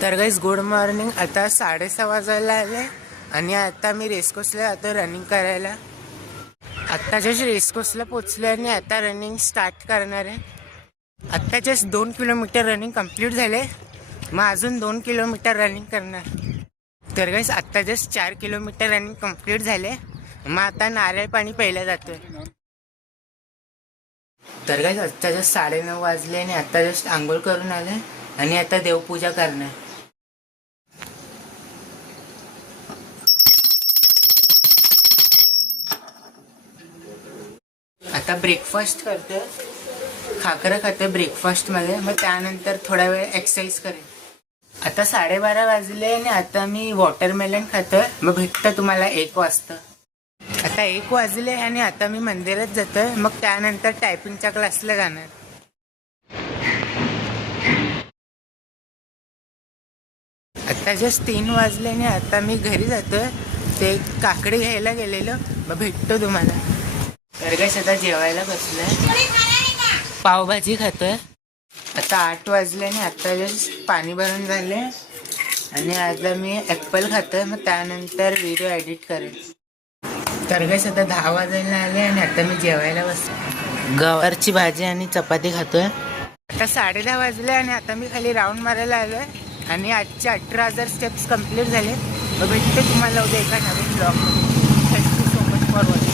तर गाईस good morning. आता 6:30 वाजायला आले आणि आता मी रेसकोर्सला जातो रनिंग करायला. आत्ता जस्ट रेसकोर्सला पोचले आणि आता रनिंग स्टार्ट करणार आहे. आत्ता जस्ट 2 किलोमीटर रनिंग कंप्लीट झाले, मग अजून 2 किलोमीटर रनिंग करणार. तर गाईस आत्ता जस्ट 4 किलोमीटर रनिंग कंप्लीट झाले, मग आता नारळ पाणी प्यायला जातोय. तर गाईस आत्ता जस्ट 9:30 वाजले आणि आता जस्ट आंघोळ करून आले आणि आता देवपूजा करणार. आता ब्रेकफास्ट करते, खाकरं खाते ब्रेकफास्टमध्ये, मग त्यानंतर थोडा वेळ एक्सरसाइज करेन. आता 12:30 वाजले आणि आता मी वॉटरमेलन खातोय. मग भेटतं तुम्हाला 1 वाजता. आता 1 वाजले आणि आता मी मंदिरात जातोय, मग त्यानंतर टायपिंगच्या क्लासला जाणार. आता जस्ट 3 वाजले आणि आता मी घरी जातोय. ते काकडी घ्यायला गेलेलो, मग भेटतो तुम्हाला. तर गाईस आता जेवायला बसलोय, पावभाजी खातोय. आता 8 वाजले आणि आता जस्ट पाणी भरून झाले आणि आता मी ॲपल खातोय, मग त्यानंतर व्हिडिओ एडिट करेन. तर गाईस आता 10 वाजायला आले आणि आता मी जेवायला बसलो. गवारची भाजी आणि चपाती खातोय. आता 10:30 वाजले आणि आता मी खाली राऊंड मारायला आलोय आणि आजचे 18,000 स्टेप्स कंप्लीट झाले. मग भेटते तुम्हाला उद्या एका नवीन blog. Thank you so much for watching.